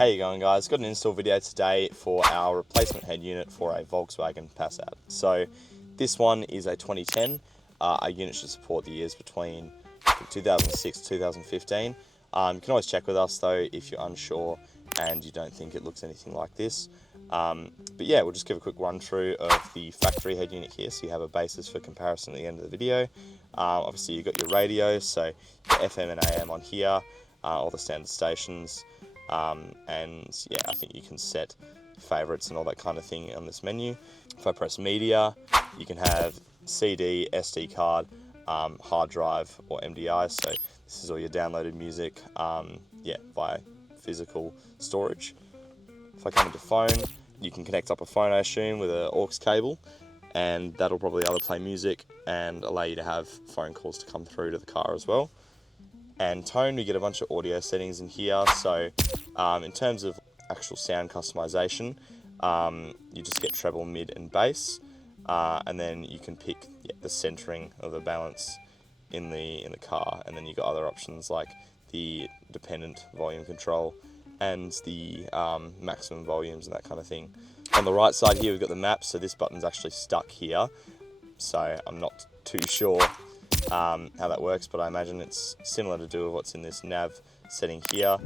How you going, guys? Got an install video today for our replacement head unit for a Volkswagen Passat. So this one is a 2010. Our unit should support the years between 2006 to 2015. You can always check with us though if you're unsure and you don't think it looks anything like this. But yeah, we'll just give a quick run through of the factory head unit here so you have a basis for comparison at the end of the video. Obviously you've got your radio, so your FM and AM on here, all the standard stations. And yeah, I think you can set favorites and all that kind of thing on this menu. If I press media, you can have CD, SD card, hard drive or MDI. So this is all your downloaded music, yeah, via physical storage. If I come into phone, you can connect up a phone, I assume, with an aux cable, and that'll probably either play music and allow you to have phone calls to come through to the car as well. And tone, we get a bunch of audio settings in here. So in terms of actual sound customization, you just get treble, mid and bass, and then you can pick the centering of the balance in the car, and then you've got other options like the dependent volume control and the maximum volumes and that kind of thing. On the right side here we've got the map, so this button's actually stuck here, so I'm not too sure how that works, but I imagine it's similar to do with what's in this nav setting here.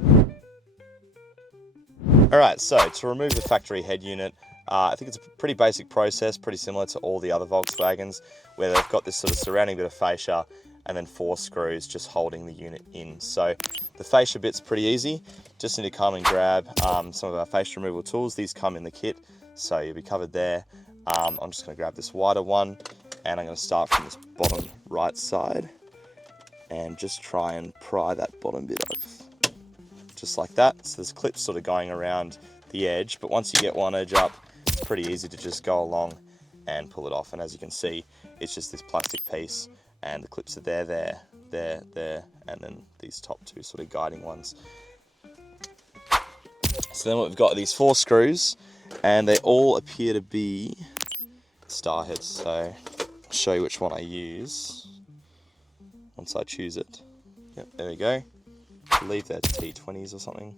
Alright, so to remove the factory head unit, I think it's a pretty basic process, pretty similar to all the other Volkswagens, where they've got this sort of surrounding bit of fascia and then 4 screws just holding the unit in. So the fascia bit's pretty easy, just need to come and grab some of our fascia removal tools. These come in the kit, so you'll be covered there. I'm just going to grab this wider one, and I'm going to start from this bottom right side and just try and pry that bottom bit off, just like that. So there's clips sort of going around the edge, but once you get one edge up, it's pretty easy to just go along and pull it off. And as you can see, it's just this plastic piece, and the clips are there, and then these top 2 sort of guiding ones. So then what we've got are these 4 screws, and they all appear to be star heads. So I'll show you which one I use once I choose it. Yep, there we go. I believe they're T20s or something.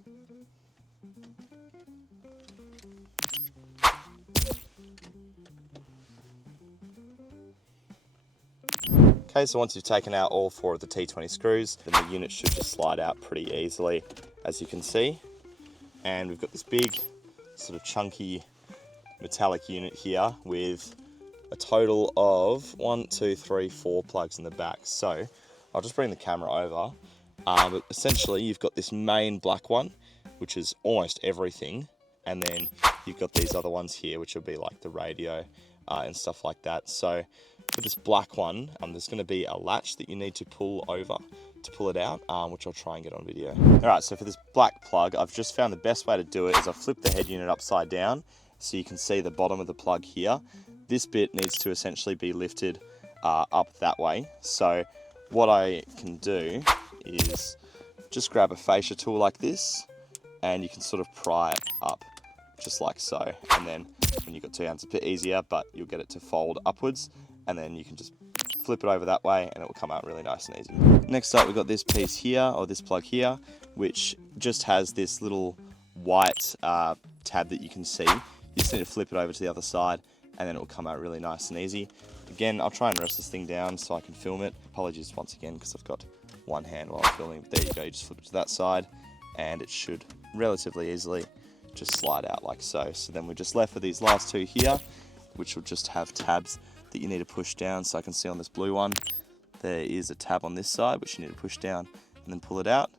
Okay, so once you've taken out all 4 of the T20 screws, then the unit should just slide out pretty easily, as you can see. And we've got this big, sort of chunky metallic unit here with a total of 1, 2, 3, 4 plugs in the back. So I'll just bring the camera over. But essentially you've got this main black one, which is almost everything, and then you've got these other ones here, which will be like the radio and stuff like that. So for this black one, there's going to be a latch that you need to pull over to pull it out, which I'll try and get on video. Alright, so for this black plug, I've just found the best way to do it is I flip the head unit upside down so you can see the bottom of the plug here. This bit needs to essentially be lifted up that way. So what I can do is just grab a fascia tool like this, and you can sort of pry it up just like so, and then when you've got 2 hands, it's a bit easier, but you'll get it to fold upwards, and then you can just flip it over that way and it will come out really nice and easy. Next up, we've got this piece here, or this plug here, which just has this little white tab that you can see. You just need to flip it over to the other side, and then it will come out really nice and easy. Again, I'll try and rest this thing down so I can film it. Apologies once again because I've got one hand while I'm filming. But there you go, you just flip it to that side and it should relatively easily just slide out like so. So then we're just left with these last 2 here, which will just have tabs that you need to push down. So I can see on this blue one, there is a tab on this side which you need to push down and then pull it out.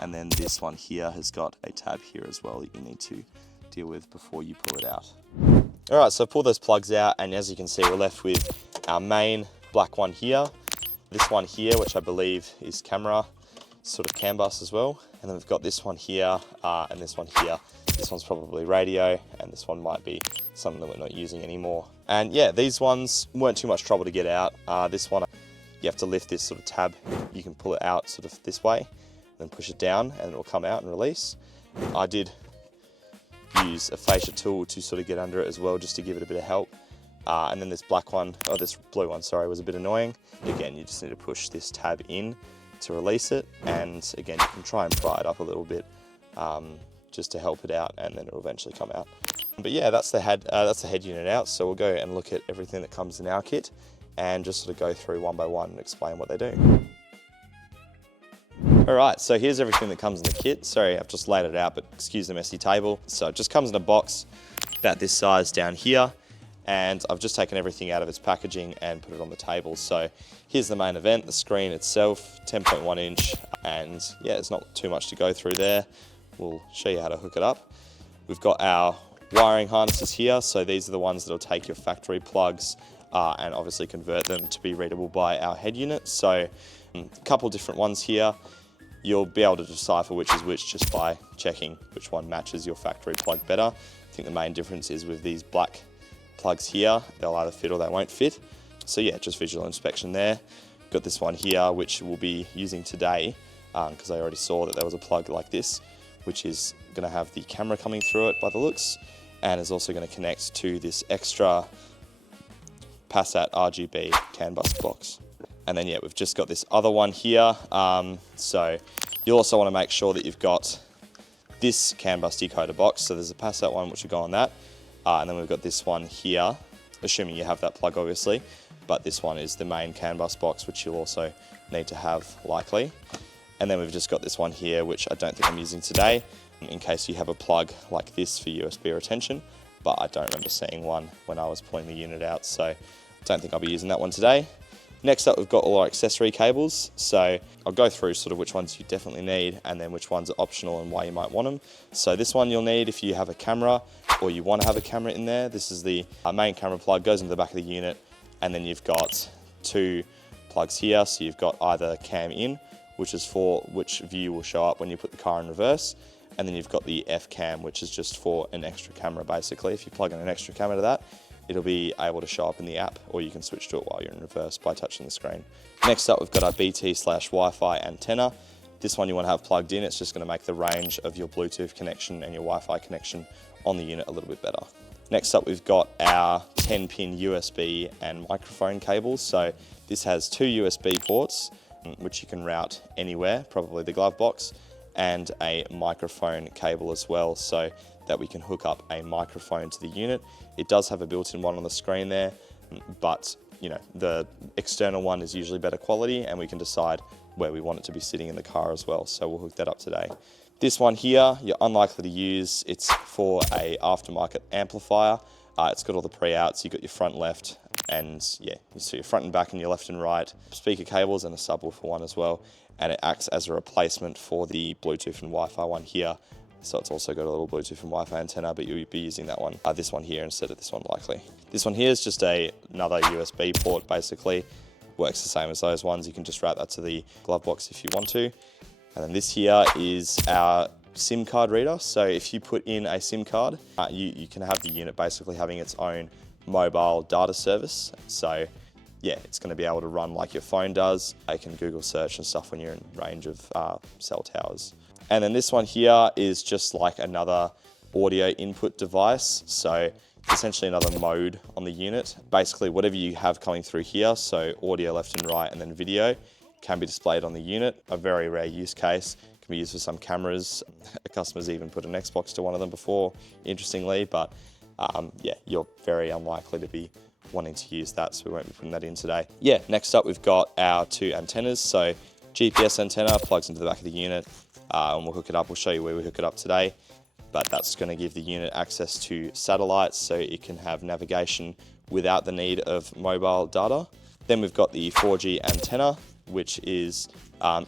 And then this one here has got a tab here as well that you need to deal with before you pull it out. Alright, so pull those plugs out, and as you can see, we're left with our main black one here, this one here, which I believe is camera, sort of CAN bus as well, and then we've got this one here, and this one here. This one's probably radio, and this one might be something that we're not using anymore. And yeah, these ones weren't too much trouble to get out. This one, you have to lift this sort of tab. You can pull it out sort of this way, then push it down, and it will come out and release. I did use a fascia tool to sort of get under it as well, just to give it a bit of help. And then this black one, or this blue one, sorry, was a bit annoying. Again, you just need to push this tab in to release it, and again, you can try and pry it up a little bit just to help it out, and then it'll eventually come out. But yeah, that's the head unit out. So we'll go and look at everything that comes in our kit and just sort of go through one by one and explain what they do. All right, so here's everything that comes in the kit. Sorry, I've just laid it out, but excuse the messy table. So it just comes in a box about this size down here, and I've just taken everything out of its packaging and put it on the table. So here's the main event, the screen itself, 10.1 inch, and yeah, it's not too much to go through there. We'll show you how to hook it up. We've got our wiring harnesses here. So these are the ones that'll take your factory plugs and obviously convert them to be readable by our head unit. So a couple different ones here. You'll be able to decipher which is which just by checking which one matches your factory plug better. I think the main difference is with these black plugs here, they'll either fit or they won't fit. So yeah, just visual inspection there. Got this one here, which we'll be using today, because I already saw that there was a plug like this, which is gonna have the camera coming through it by the looks, and is also gonna connect to this extra Passat RGB CAN bus box. And then yeah, we've just got this other one here. So you'll also want to make sure that you've got this CAN bus decoder box. So there's a Passat one which will go on that. And then we've got this one here, assuming you have that plug obviously, but this one is the main CAN bus box, which you'll also need to have likely. And then we've just got this one here, which I don't think I'm using today, in case you have a plug like this for USB retention, but I don't remember seeing one when I was pulling the unit out, so I don't think I'll be using that one today. Next up, we've got all our accessory cables. So I'll go through sort of which ones you definitely need and then which ones are optional and why you might want them. So this one you'll need if you have a camera or you want to have a camera in there. This is the main camera plug, goes into the back of the unit, and then you've got two plugs here. So you've got either cam in, which is for which view will show up when you put the car in reverse, and then you've got the F cam, which is just for an extra camera basically. If you plug in an extra camera to that, it'll be able to show up in the app, or you can switch to it while you're in reverse by touching the screen. Next up, we've got our BT/Wi-Fi antenna. This one you want to have plugged in. It's just going to make the range of your Bluetooth connection and your Wi-Fi connection on the unit a little bit better. Next up, we've got our 10-pin USB and microphone cables. So this has two USB ports, which you can route anywhere, probably the glove box, and a microphone cable as well, so that we can hook up a microphone to the unit. It does have a built-in one on the screen there, but you know, the external one is usually better quality, and we can decide where we want it to be sitting in the car as well. So we'll hook that up today. This one here, you're unlikely to use. It's for a aftermarket amplifier. It's got all the pre-outs. You've got your front, left, and yeah, so your front and back and your left and right speaker cables, and a subwoofer one as well. And it acts as a replacement for the Bluetooth and Wi-Fi one here. So it's also got a little Bluetooth and Wi-Fi antenna, but you'll be using that one, this one here instead of this one likely. This one here is just another USB port basically. Works the same as those ones. You can just route that to the glove box if you want to. And then this here is our SIM card reader. So if you put in a SIM card, you can have the unit basically having its own mobile data service. So yeah, it's going to be able to run like your phone does. You can Google search and stuff when you're in range of cell towers. And then this one here is just like another audio input device. So it's essentially another mode on the unit. Basically, whatever you have coming through here, so audio left and right and then video, can be displayed on the unit. A very rare use case. Can be used for some cameras. Customers even put an Xbox to one of them before, interestingly, but yeah, you're very unlikely to be wanting to use that, so we won't be putting that in today. Yeah, next up we've got our two antennas. So GPS antenna plugs into the back of the unit, and we'll hook it up. We'll show you where we hook it up today, but that's going to give the unit access to satellites so it can have navigation without the need of mobile data. Then we've got the 4G antenna, which is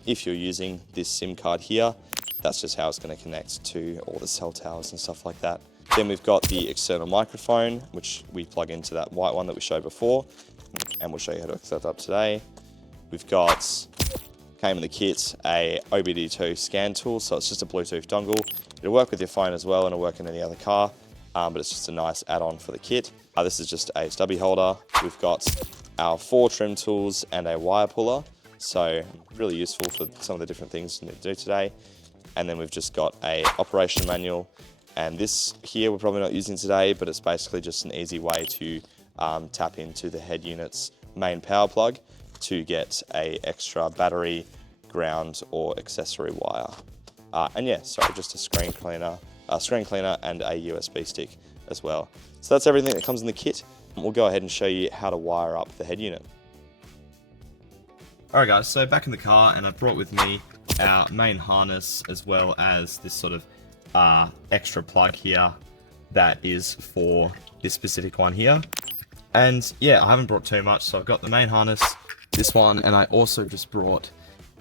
if you're using this SIM card here, that's just how it's going to connect to all the cell towers and stuff like that. Then we've got the external microphone, which we plug into that white one that we showed before, and we'll show you how to hook that up today. We've got, came in the kit, a OBD2 scan tool, so it's just a Bluetooth dongle. It'll work with your phone as well, and it'll work in any other car, but it's just a nice add-on for the kit. This is just a stubby holder. We've got our 4 trim tools and a wire puller, so really useful for some of the different things you need to do today. And then we've just got a operation manual, and this here we're probably not using today, but it's basically just an easy way to tap into the head unit's main power plug to get a extra battery, ground or accessory wire. And yeah, sorry, just a screen cleaner screen cleaner, and a USB stick as well. So that's everything that comes in the kit. We'll go ahead and show you how to wire up the head unit. Alright guys, so back in the car, and I've brought with me our main harness as well as this sort of extra plug here that is for this specific one here. And yeah, I haven't brought too much, so I've got the main harness, this one, and I also just brought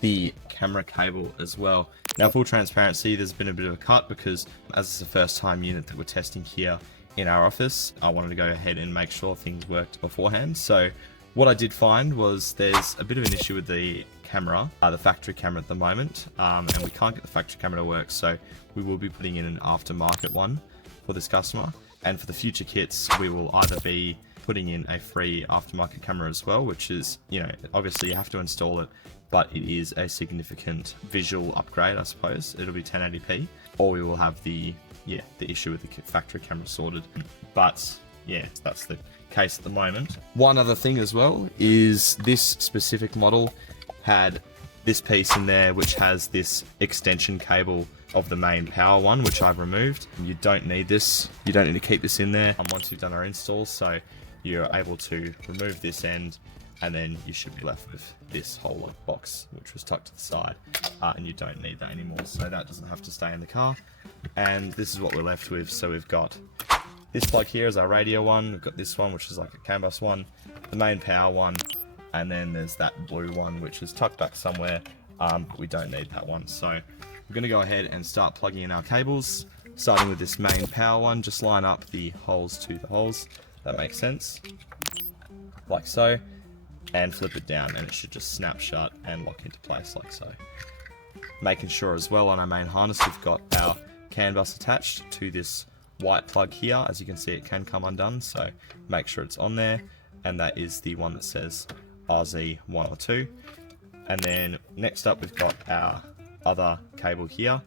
the camera cable as well. Now, full transparency, there's been a bit of a cut because as it's the first time unit that we're testing here in our office, I wanted to go ahead and make sure things worked beforehand. So what I did find was there's a bit of an issue with the camera, the factory camera at the moment, and we can't get the factory camera to work, so we will be putting in an aftermarket one for this customer. And for the future kits, we will either be putting in a free aftermarket camera as well, which is, you know, obviously you have to install it, but it is a significant visual upgrade, I suppose. It'll be 1080p, or we will have the issue with the factory camera sorted. But yeah, that's the case at the moment. One other thing as well is this specific model had this piece in there which has this extension cable of the main power one, which I've removed. You don't need this. You don't need to keep this in there once you've done our install, so you're able to remove this end, and then you should be left with this whole box which was tucked to the side, and you don't need that anymore, so that doesn't have to stay in the car. And this is what we're left with. So we've got this plug here is our radio one, we've got this one which is like a CAN bus one, the main power one, and then there's that blue one which is tucked back somewhere, but we don't need that one. So we're going to go ahead and start plugging in our cables, starting with this main power one. Just line up the holes to the holes, that makes sense, like so, and flip it down and it should just snap shut and lock into place like so. Making sure as well on our main harness we've got our CAN bus attached to this white plug here. As you can see, it can come undone, so make sure it's on there, and that is the one that says RZ1 or 2. And then next up we've got our other cable here,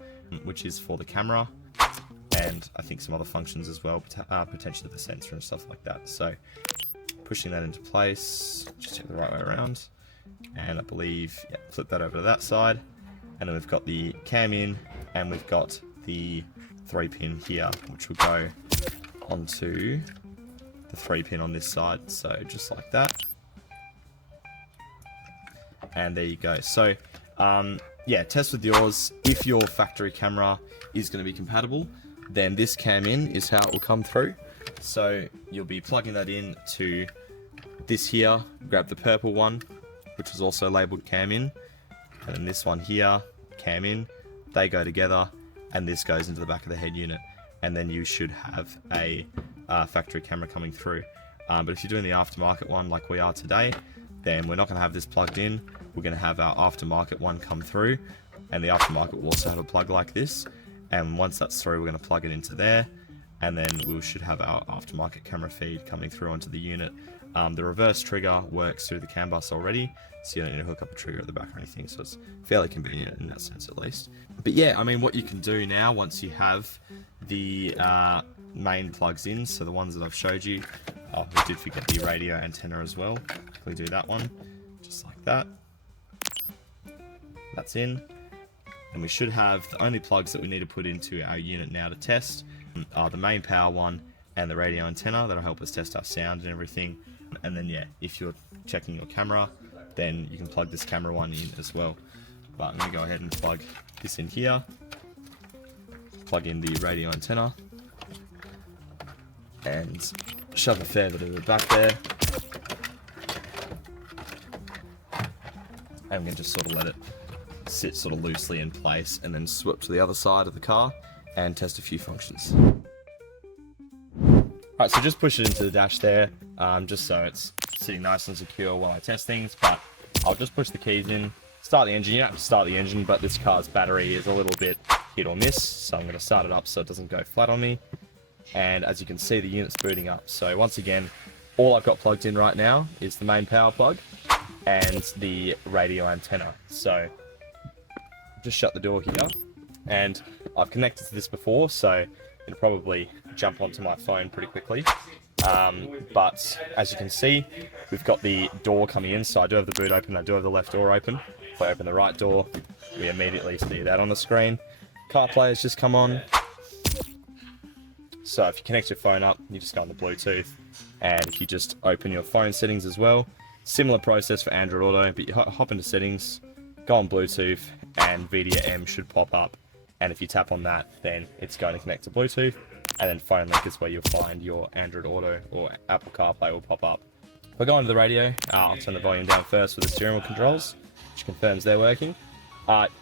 which is for the camera, and I think some other functions as well, potentially the sensor and stuff like that. So pushing that into place, just take the right way around, and I believe, yeah, flip that over to that side, and then we've got the cam in, and we've got the 3-pin here, which will go onto the 3-pin on this side, so just like that. And there you go. So yeah, test with yours. If your factory camera is going to be compatible, then this cam in is how it will come through. So you'll be plugging that in to this here, grab the purple one, which is also labeled cam in, and then this one here, cam in. They go together, and this goes into the back of the head unit, and then you should have a factory camera coming through. But if you're doing the aftermarket one like we are today, then we're not going to have this plugged in. We're going to have our aftermarket one come through, and the aftermarket will also have a plug like this, and once that's through, we're going to plug it into there, and then we should have our aftermarket camera feed coming through onto the unit. The reverse trigger works through the CAN bus already, so you don't need to hook up a trigger at the back or anything, so it's fairly convenient in that sense at least. But yeah, I mean, what you can do now once you have the main plugs in, so the ones that I've showed you, we did forget the radio antenna as well. We do that one, just like that. That's in. And we should have the only plugs that we need to put into our unit now to test are the main power one and the radio antenna. That'll help us test our sound and everything. And then yeah, if you're checking your camera, then you can plug this camera one in as well. But I'm going to go ahead and plug this in here, plug in the radio antenna, and shove a fair bit of it back there. And we can just sort of let it sit sort of loosely in place, and then swap to the other side of the car and test a few functions. Alright, so just push it into the dash there, just so it's sitting nice and secure while I test things, but I'll just push the keys in, start the engine. You don't have to start the engine, but this car's battery is a little bit hit or miss, so I'm going to start it up so it doesn't go flat on me. And as you can see, the unit's booting up. So once again, all I've got plugged in right now is the main power plug and the radio antenna. So just shut the door here, and I've connected to this before, so it'll probably jump onto my phone pretty quickly. But as you can see, we've got the door coming in, so I do have the boot open, I do have the left door open. If I open the right door, we immediately see that on the screen. CarPlay has just come on, So if you connect your phone up, you just go on the Bluetooth, and if you just open your phone settings as well, similar process for Android Auto, but you hop into settings, go on Bluetooth, and Vhedia M should pop up. And if you tap on that, then it's going to connect to Bluetooth, and then phone link is where you'll find your Android Auto or Apple CarPlay will pop up. If I go into the radio, I'll turn the volume down first with the steering wheel controls, which confirms they're working.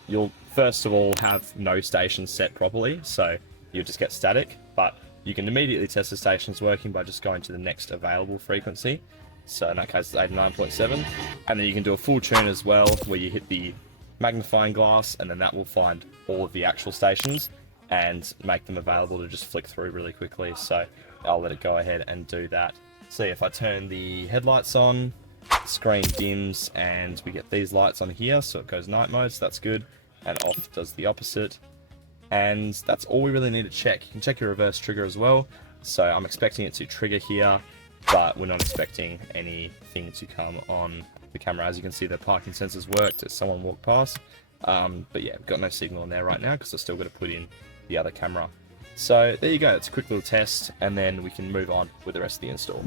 You'll first of all have no stations set properly, so you'll just get static, but you can immediately test the stations working by just going to the next available frequency. So in that case, it's 89.7. And then you can do a full tune as well, where you hit the magnifying glass, and then that will find all of the actual stations and make them available to just flick through really quickly. So I'll let it go ahead and do that. So if I turn the headlights on, the screen dims, and we get these lights on here, so it goes night mode, so that's good. And off does the opposite. And that's all we really need to check. You can check your reverse trigger as well. So I'm expecting it to trigger here, but we're not expecting anything to come on the camera. As you can see, the parking sensors worked as someone walked past. But yeah, we've got no signal in there right now because I've still got to put in the other camera. So there you go, it's a quick little test, and then we can move on with the rest of the install.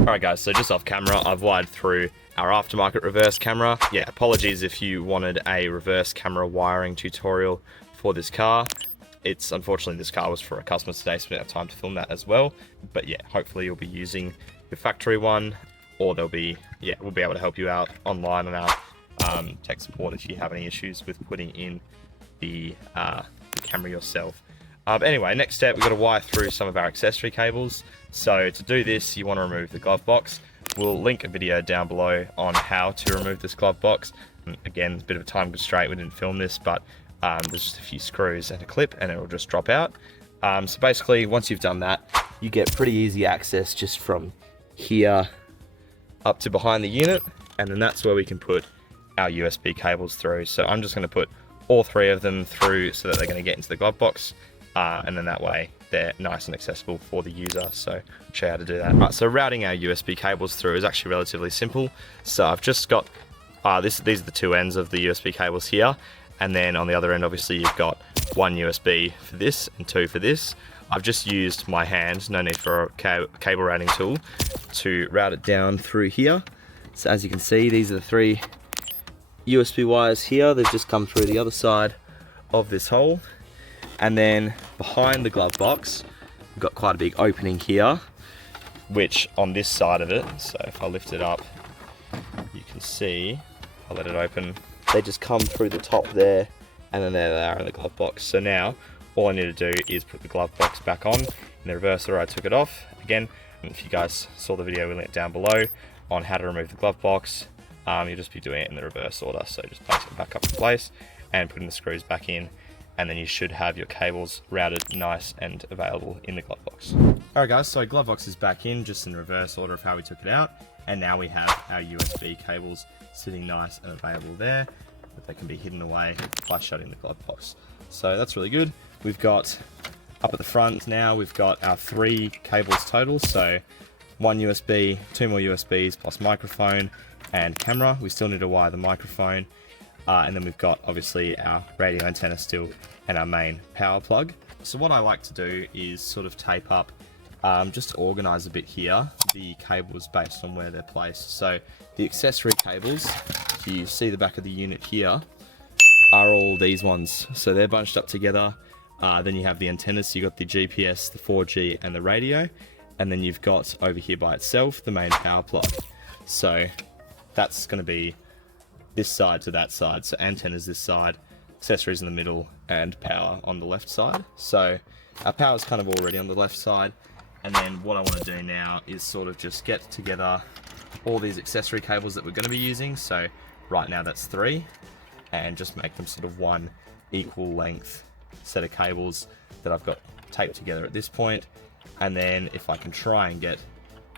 Alright guys, so just off camera, I've wired through our aftermarket reverse camera. Yeah, apologies if you wanted a reverse camera wiring tutorial for this car. Unfortunately, this car was for a customer today, so we didn't have time to film that as well. But yeah, hopefully you'll be using your factory one, or we'll be able to help you out online on our tech support if you have any issues with putting in the camera yourself. But anyway, next step, we've got to wire through some of our accessory cables. So to do this, you want to remove the glove box. We'll link a video down below on how to remove this glove box. Again, a bit of a time constraint, we didn't film this, but there's just a few screws and a clip, and it will just drop out. So basically, once you've done that, you get pretty easy access just from here up to behind the unit, and then that's where we can put our USB cables through. So I'm just going to put all three of them through so that they're going to get into the glove box, and then that way they're nice and accessible for the user. So I'll show you how to do that. Right, so routing our USB cables through is actually relatively simple. So I've just got these are the two ends of the USB cables here, and then on the other end obviously you've got one USB for this and two for this. I've just used my hand, no need for a cable routing tool, to route it down through here. So as you can see, these are the three USB wires here. They've just come through the other side of this hole. And then behind the glove box, we've got quite a big opening here, which on this side of it, so if I lift it up, you can see, I'll let it open, they just come through the top there, and then there they are in the glove box. So now, all I need to do is put the glove box back on. In the reverse order I took it off. Again, if you guys saw the video, we'll link it down below on how to remove the glove box. You'll just be doing it in the reverse order, so just place it back up in place and putting the screws back in, and then you should have your cables routed nice and available in the glove box. Alright guys, so glove box is back in, just in reverse order of how we took it out, and now we have our USB cables sitting nice and available there, but they can be hidden away by shutting the glove box. So that's really good. We've got, up at the front now, we've got our three cables total, so one USB, two more USBs plus microphone and camera. We still need to wire the microphone. And then we've got obviously our radio antenna still and our main power plug. So what I like to do is sort of tape up, just to organize a bit here, the cables based on where they're placed. So the accessory cables, if you see the back of the unit here, are all these ones. So they're bunched up together. Then you have the antennas, so you've got the GPS, the 4G and the radio. And then you've got over here by itself, the main power plug. So that's going to be this side to that side. So antennas this side, accessories in the middle, and power on the left side. So our power is kind of already on the left side. And then what I want to do now is sort of just get together all these accessory cables that we're going to be using. So right now that's three, and just make them sort of one equal length set of cables that I've got taped together at this point. And then if I can try and get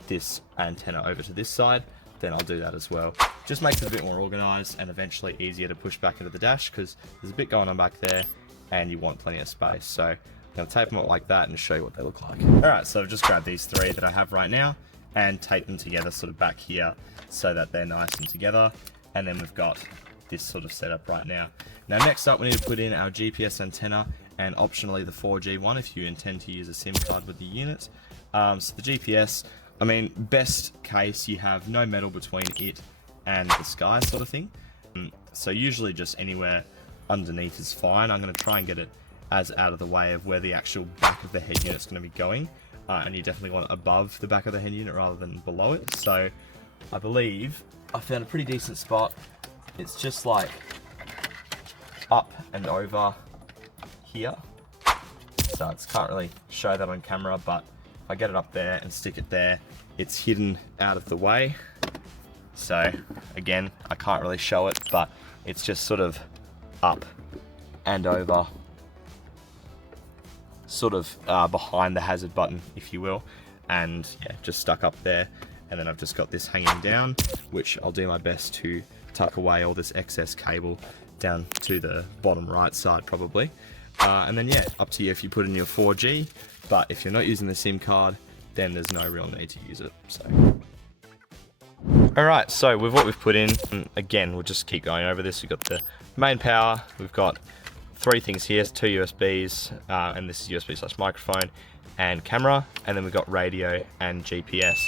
this antenna over to this side, then I'll do that as well. Just makes it a bit more organized and eventually easier to push back into the dash, because there's a bit going on back there and you want plenty of space. So I'm going to tape them up like that and show you what they look like. Alright, so I've just grabbed these three that I have right now and tape them together sort of back here so that they're nice and together. And then we've got this sort of setup right now. Now next up we need to put in our GPS antenna and optionally the 4G one if you intend to use a SIM card with the unit. So the GPS, I mean, best case you have no metal between it and the sky sort of thing. So usually just anywhere underneath is fine. I'm going to try and get it as out of the way of where the actual back of the head unit is going to be going. And you definitely want it above the back of the head unit rather than below it. So I believe I found a pretty decent spot. It's just like up and over here. So I can't really show that on camera, but if I get it up there and stick it there, it's hidden out of the way. So again, I can't really show it, but it's just sort of up and over, sort of behind the hazard button, if you will, and yeah, just stuck up there. And then I've just got this hanging down, which I'll do my best to tuck away all this excess cable down to the bottom right side probably. And then yeah, up to you if you put in your 4G, but if you're not using the SIM card, then there's no real need to use it. So alright, so with what we've put in, again, we'll just keep going over this. We've got the main power, we've got 3 things here, 2 USBs, and this is USB/microphone and camera, and then we've got radio and GPS.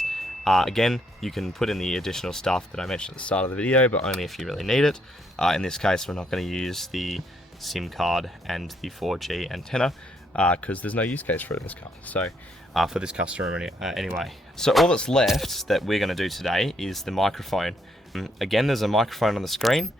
Again, you can put in the additional stuff that I mentioned at the start of the video, but only if you really need it. In this case, we're not going to use the SIM card and the 4G antenna because there's no use case for it in this car. So for this customer anyway. So all that's left that we're going to do today is the microphone. Again, there's a microphone on the screen.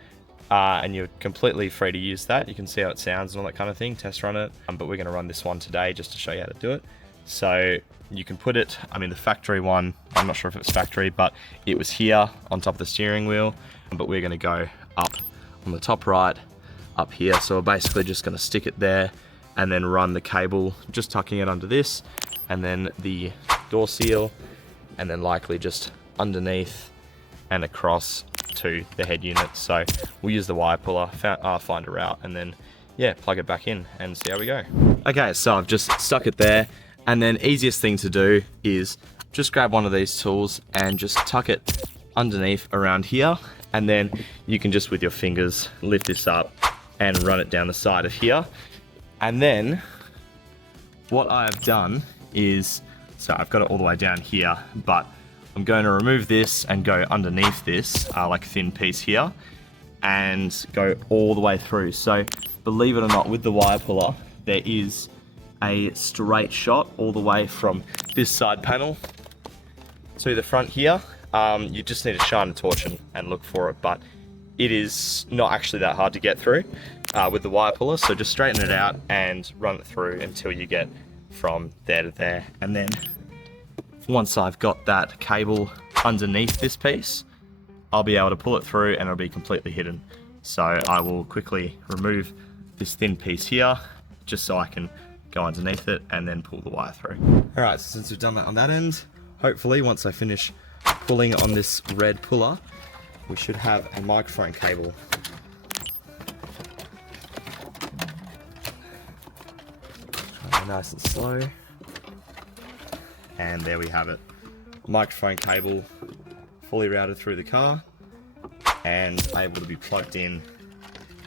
And you're completely free to use that. You can see how it sounds and all that kind of thing, test run it. But we're going to run this one today just to show you how to do it. So you can put it, I mean the factory one, I'm not sure if it was factory, but it was here on top of the steering wheel. But we're going to go up on the top right, up here. So we're basically just going to stick it there and then run the cable, just tucking it under this, and then the door seal, and then likely just underneath and across to the head unit. So we'll use the wire puller, find a route, and then yeah, plug it back in and see how we go. Okay, so I've just stuck it there, and then easiest thing to do is just grab one of these tools and just tuck it underneath around here, and then you can just with your fingers lift this up and run it down the side of here. And then what I have done is, so I've got it all the way down here, but I'm going to remove this and go underneath this, like a thin piece here, and go all the way through. So believe it or not, with the wire puller, there is a straight shot all the way from this side panel to the front here. You just need to shine a torch and look for it, but it is not actually that hard to get through with the wire puller. So just straighten it out and run it through until you get from there to there. And then once I've got that cable underneath this piece, I'll be able to pull it through and it'll be completely hidden. So I will quickly remove this thin piece here, just so I can go underneath it and then pull the wire through. Alright, so since we've done that on that end, hopefully once I finish pulling on this red puller, we should have a microphone cable. Nice and slow. And there we have it. Microphone cable fully routed through the car and able to be plugged in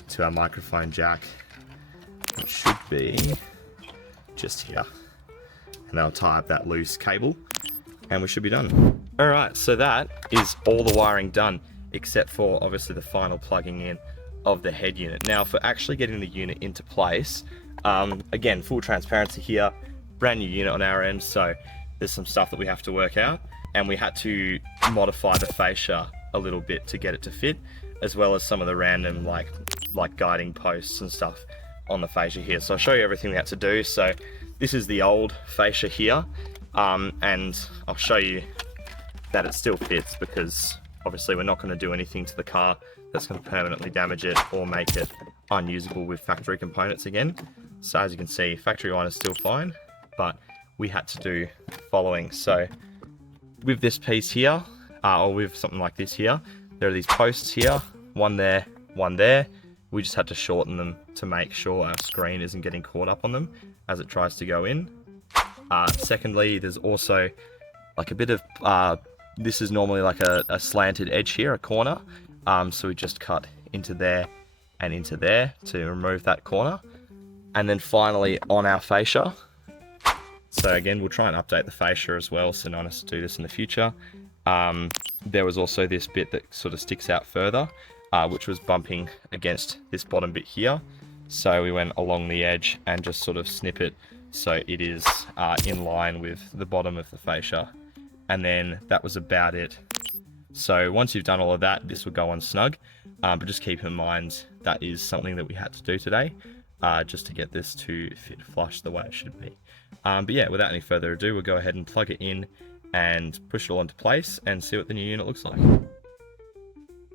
to our microphone jack, which should be just here. And that'll tie up that loose cable and we should be done. Alright, so that is all the wiring done except for obviously the final plugging in of the head unit. Now for actually getting the unit into place, again, full transparency here, brand new unit on our end, so there's some stuff that we have to work out, and we had to modify the fascia a little bit to get it to fit, as well as some of the random like guiding posts and stuff on the fascia here. So I'll show you everything we had to do. So this is the old fascia here, and I'll show you that it still fits because obviously we're not going to do anything to the car that's going to permanently damage it or make it unusable with factory components again. So as you can see, factory one is still fine, but we had to do the following. So with this piece here, or with something like this here, there are these posts here, one there, one there. We just had to shorten them to make sure our screen isn't getting caught up on them as it tries to go in. Secondly, there's also like a bit of, this is normally like a slanted edge here, a corner. So we just cut into there and into there to remove that corner. And then finally on our fascia. So again, we'll try and update the fascia as well, so no one has to do this in the future. There was also this bit that sort of sticks out further, which was bumping against this bottom bit here. So we went along the edge and just sort of snip it so it is in line with the bottom of the fascia. And then that was about it. So once you've done all of that, this will go on snug. But just keep in mind that is something that we had to do today, just to get this to fit flush the way it should be. But yeah, without any further ado, we'll go ahead and plug it in and push it all into place and see what the new unit looks like.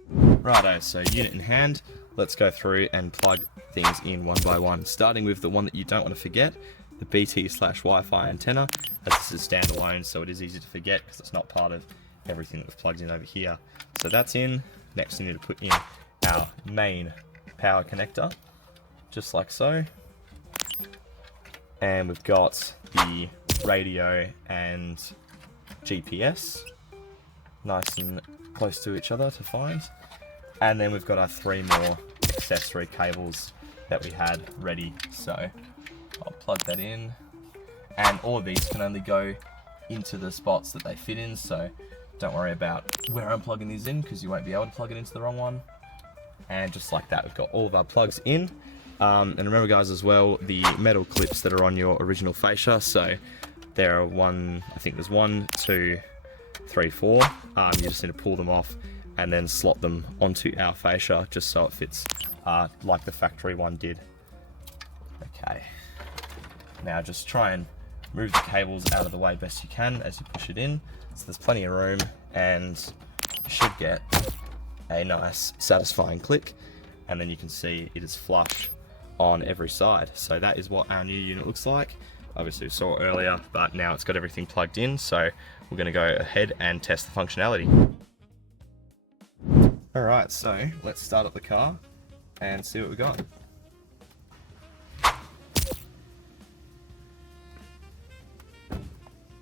Righto, so unit in hand, let's go through and plug things in one by one, starting with the one that you don't want to forget, the BT/Wi-Fi antenna, as this is standalone, so it is easy to forget because it's not part of everything that we've plugged in over here. So that's in. Next we need to put in our main power connector, just like so. And we've got the radio and GPS, nice and close to each other to find. And then we've got our 3 more accessory cables that we had ready. So I'll plug that in. And all of these can only go into the spots that they fit in, so don't worry about where I'm plugging these in because you won't be able to plug it into the wrong one. And just like that, we've got all of our plugs in. And remember guys as well, the metal clips that are on your original fascia, so there are I think there's 1, 2, 3, 4. You just need to pull them off and then slot them onto our fascia just so it fits like the factory one did. Okay, now just try and move the cables out of the way best you can as you push it in, so there's plenty of room and you should get a nice satisfying click, and then you can see it is flush on every side. So that is what our new unit looks like. Obviously we saw it earlier, but now it's got everything plugged in, so we're going to go ahead and test the functionality. Alright, so let's start up the car and see what we got.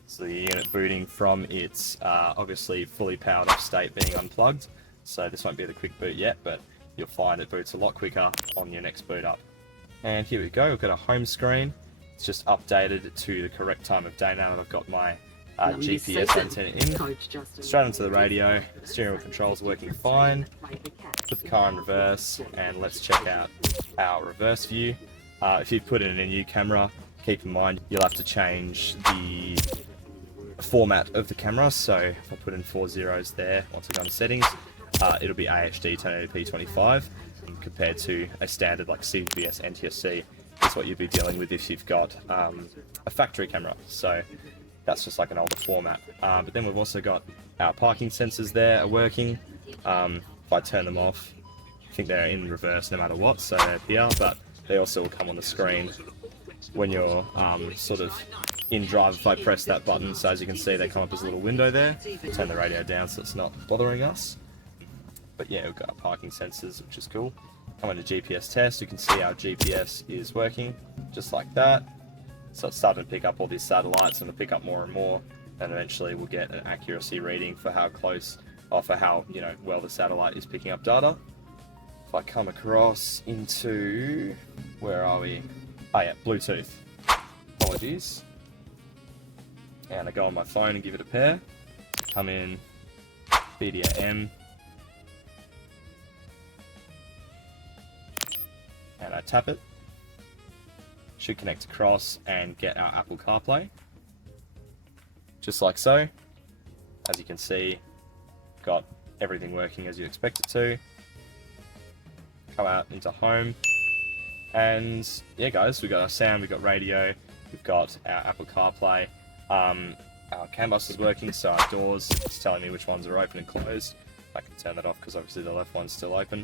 So the unit booting from its obviously fully powered off state being unplugged, so this won't be the quick boot yet, but you'll find it boots a lot quicker on your next boot up. And here we go, we've got a home screen. It's just updated to the correct time of day now that I've got my GPS antenna in. Straight onto the radio, steering wheel controls working fine. Put the car in reverse and let's check out our reverse view. If you put in a new camera, keep in mind you'll have to change the format of the camera. So if I put in 4 zeros there, once I go into settings, it'll be AHD 1080p 25 compared to a standard like CVS NTSC is what you'd be dealing with if you've got a factory camera. So that's just like an older format. But then we've also got our parking sensors there are working. If I turn them off, I think they're in reverse no matter what, so they appear, but they also will come on the screen when you're sort of in drive if I press that button. So as you can see, they come up as a little window there. Turn the radio down so it's not bothering us. But yeah, we've got our parking sensors, which is cool. Come into GPS test, you can see our GPS is working just like that. So it's starting to pick up all these satellites and to pick up more and more, and eventually we'll get an accuracy reading for how close, or for how well the satellite is picking up data. If I come across into, where are we? Oh yeah, Bluetooth. Apologies. And I go on my phone and give it a pair. Come in, Vhedia M. And I tap it. Should connect across and get our Apple CarPlay. Just like so. As you can see, got everything working as you expect it to. Come out into home. And yeah guys, we've got our sound, we've got radio, we've got our Apple CarPlay. Our CAN bus is working, so our doors, it's telling me which ones are open and closed. I can turn that off because obviously the left one's still open.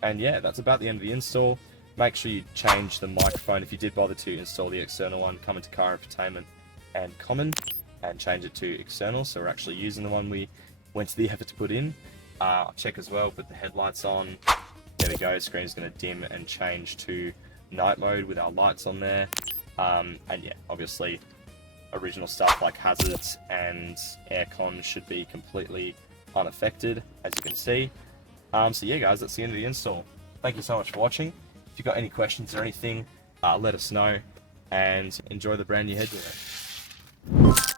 And yeah, that's about the end of the install. Make sure you change the microphone. If you did bother to install the external one, come into Car Entertainment and Common and change it to external, so we're actually using the one we went to the effort to put in. I'll check as well, put the headlights on. There we go, screen's going to dim and change to night mode with our lights on there. And yeah, obviously original stuff like hazards and aircon should be completely unaffected, as you can see. So yeah guys, that's the end of the install. Thank you so much for watching. If you've got any questions or anything, let us know, and enjoy the brand new Vhedia.